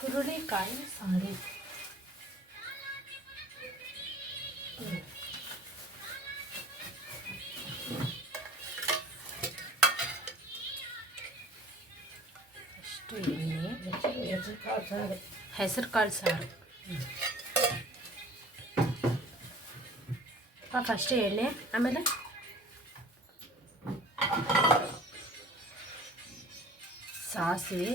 ಹುರುಳಿಕಾಯಿ ಸಾರಿ ಅಷ್ಟು ಎಣ್ಣೆ ಹೆಸರು ಕಾಳು ಸಾರು ಹೆಸರು ಕಾಳು ಸಾರು ಫಸ್ಟ್ ಎಣ್ಣೆ ಆಮೇಲೆ ಸಾಸಿವೆ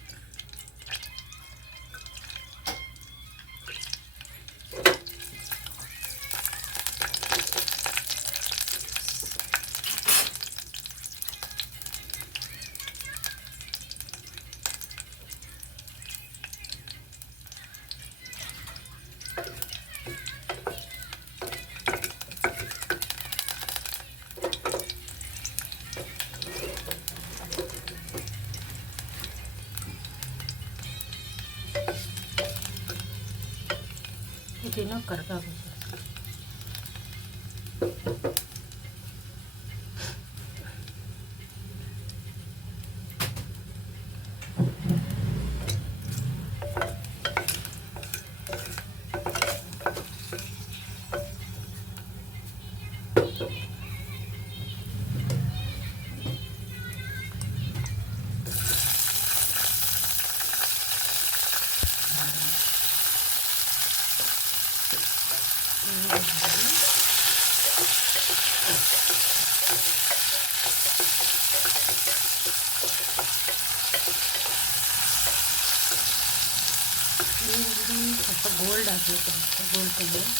y no cargado. ಸ್ವಲ್ಪ ಗೋಲ್ಡ್ ಆಗಬೇಕು ಗೋಲ್ಡ್ ಕಲರ್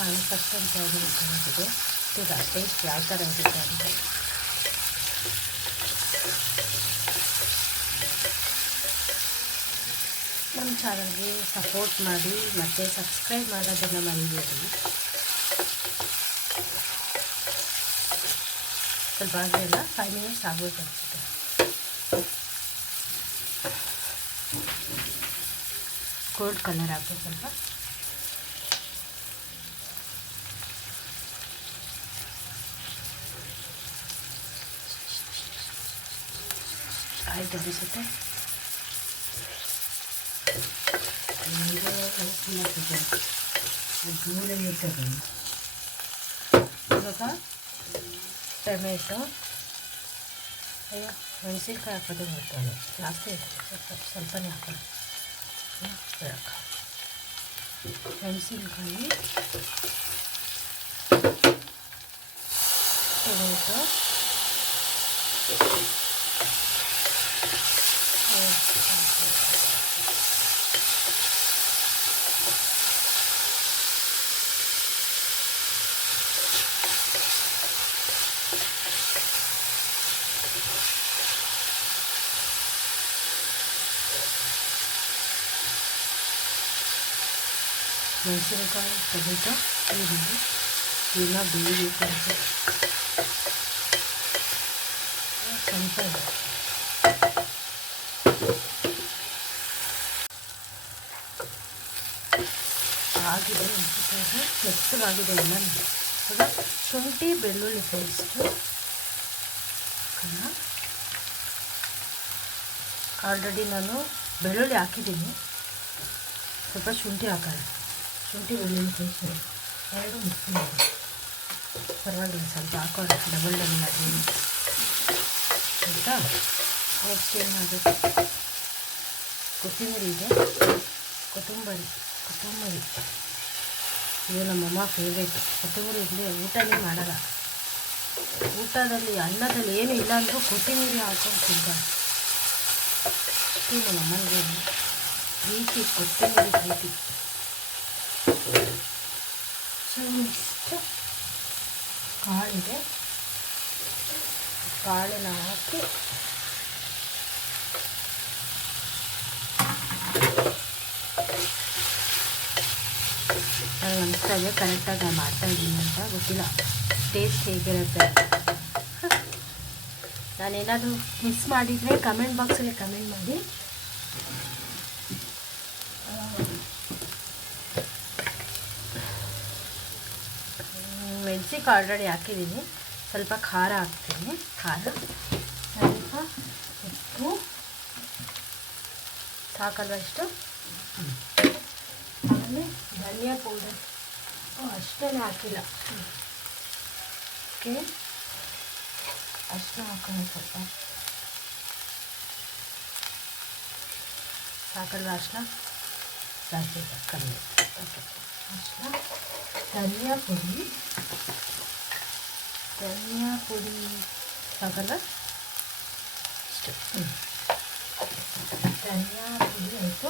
ನಾನು ಫಸ್ಟ್ ಟೈಮ್ ಟ್ರೈ ಮಾಡ್ಕೊಂಡಿದ್ದೆ ಇದು ಟೇಸ್ಟ್ ಯಾವ ಥರ ಇರುತ್ತೆ ಅಂತ. ನಮ್ಮ ಚಾನಲ್ಗೆ ಸಪೋರ್ಟ್ ಮಾಡಿ ಮತ್ತು ಸಬ್ಸ್ಕ್ರೈಬ್ ಮಾಡೋದನ್ನು ಮರಿಬೇಡಿ. ಸ್ವಲ್ಪ ಆಗಲಿಲ್ಲ ಫೈವ್ ಮಿನಿಟ್ಸ್ ಆಗಬೇಕು ಗೋಲ್ಡ್ ಕಲರ್ ಆಗಬೇಕು ಆಯ್ತು ಅನಿಸುತ್ತೆ ಈಗ ಉಪ್ಪು ಹಾಕ್ಬೇಕು. ಅದು ದೂರ ಇರ್ತದೆ ಇವಾಗ ಟೊಮೆಟೊ ಅಯ್ಯೋ ಮೆಣಸಿನ್ಕಾಯಿ ಹಾಕೋದು ಮಾಡ್ತಾನೆ ಜಾಸ್ತಿ ಇದೆ ಸ್ವಲ್ಪ ಸ್ವಲ್ಪನೇ ಹಾಕೋದು ಹ್ಮ್, ಬೇಡ. मैसूर का टमेटा ये हमने पीला बेल ऊपर से सैंपल ಆಗಿದೆ ಅನ್ಸುತ್ತೆ. ಮೆತ್ತಗಾಗಿದೆ ಎಲ್ಲ ಇವಾಗ ಶುಂಠಿ, ಬೆಳ್ಳುಳ್ಳಿ ಪೇಸ್ಟು ಆಲ್ರೆಡಿ ನಾನು ಬೆಳ್ಳುಳ್ಳಿ ಹಾಕಿದ್ದೀನಿ. ಸ್ವಲ್ಪ ಶುಂಠಿ ಹಾಕೋಣ. ಶುಂಠಿ, ಬೆಳ್ಳುಳ್ಳಿ ಪೇಸ್ಟ್ ಎರಡು ಮಿಕ್ಸ್ ಮಾಡಿ. ಪರವಾಗಿಲ್ಲ, ಸ್ವಲ್ಪ ಹಾಕೋಣ. ಡಬಲ್ ಡಬಲ್ ಹಾಕಿ ಆಯಿತಾ? ನೆಕ್ಸ್ಟ್ ಕೊತ್ತಂಬರಿ ಇದೆ ಕೊತ್ತಂಬರಿ ಕೊತ್ತಂಬರಿ. ಇದು ನಮ್ಮಮ್ಮ ಫೇವ್ರೇಟ್ ಕೊತ್ತಂಬರಿ ಇಲ್ಲದೆ ಊಟನೇ ಮಾಡಲ್ಲ. ಊಟದಲ್ಲಿ ಅನ್ನದಲ್ಲಿ ಏನು ಇಲ್ಲ ಅಂದರೂ ಕೊತ್ತಂಬರಿ ಹಾಕೊಂಡು ತಿಂತಾರೆ. ನಮ್ಮಮ್ಮನಿಗೆ ಪ್ರೀತಿ, ಕೊತ್ತಂಬರಿ ಪ್ರೀತಿ. ಸೊ ಕಾಳಿದೆ ಕಾಳನ್ನು ಹಾಕಿ ಅನಿಸ್ತಾ ಕರೆಕ್ಟಾಗಿ ನಾನು ಮಾಡ್ತಾ ಇದ್ದೀನಿ ಅಂತ ಗೊತ್ತಿಲ್ಲ. ಟೇಸ್ಟ್ ಹೇಗಿರುತ್ತೆ. ನಾನೇನಾದರೂ ಮಿಸ್ ಮಾಡಿದರೆ ಕಮೆಂಟ್ ಬಾಕ್ಸಲ್ಲಿ ಕಮೆಂಟ್ ಮಾಡಿ. ಮೆಣಸಿಗೆ ಆಲ್ರೆಡಿ ಹಾಕಿದ್ದೀನಿ. ಸ್ವಲ್ಪ ಖಾರ ಹಾಕ್ತೀನಿ. ಖಾರ. ಸ್ವಲ್ಪ ಉಪ್ಪು. ಸಾಕಲ್ವ ಇಷ್ಟು? ಆಮೇಲೆ ಧನಿಯಾ ಪೌಡರ್ ಅಷ್ಟೇ ಹಾಕಿಲ್ಲ ಓಕೆ ಅಷ್ಟು ಹಾಕೋಣ ಸ್ವಲ್ಪ ಸಾಕಲ್ವ ಅಷ್ಟನ್ನ ಜಾಸ್ತಿ ಕಮ್ಮಿ ಓಕೆ ಅಷ್ಟನ್ನ ಧನಿಯಾ ಪುಡಿ ಧನಿಯಾ ಪುಡಿ ಸಾಕಲ್ವ ಇಷ್ಟು ಹ್ಞೂ ಧನಿಯಾ ಪುಡಿ ಆಯಿತು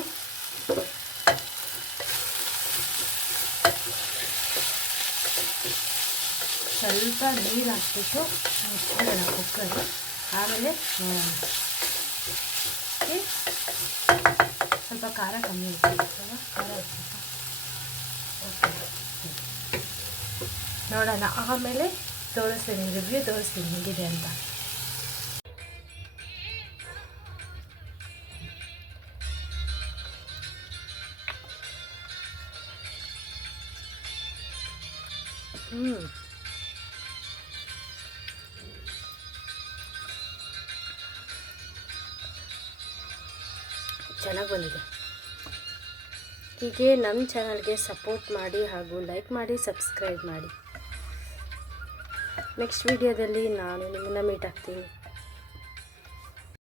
ಸ್ವಲ್ಪ ನೀರು ಹಾಕ್ಬಿಟ್ಟು ಮುಚ್ಚಿಡೋಣ ಕುಕ್ಕರ್. ಆಮೇಲೆ ಸ್ವಲ್ಪ ಖಾರ ಕಮ್ಮಿ ಇರ್ತದೆ? ಖಾರ ಹಾಕ್ಬೇಕು ಓಕೆ. ನೋಡೋಣ. ಆಮೇಲೆ ತೋರಿಸ್ತೀನಿ ರಿವ್ಯೂ ತೋರಿಸ್ತೀನಿ ಹೇಗಿದೆ ಅಂತ. ಹ್ಞೂ ಚೆನ್ನಾಗಿ ಬಂದಿದೆ. ಹೀಗೆ ನಮ್ಮ ಚಾನಲ್ಗೆ ಸಪೋರ್ಟ್ ಮಾಡಿ ಹಾಗೂ ಲೈಕ್ ಮಾಡಿ, ಸಬ್ಸ್ಕ್ರೈಬ್ ಮಾಡಿ. ನೆಕ್ಸ್ಟ್ ವಿಡಿಯೋದಲ್ಲಿ ನಾನು ನಿಮ್ಮನ್ನು ಮೀಟ್ ಆಗ್ತೀನಿ.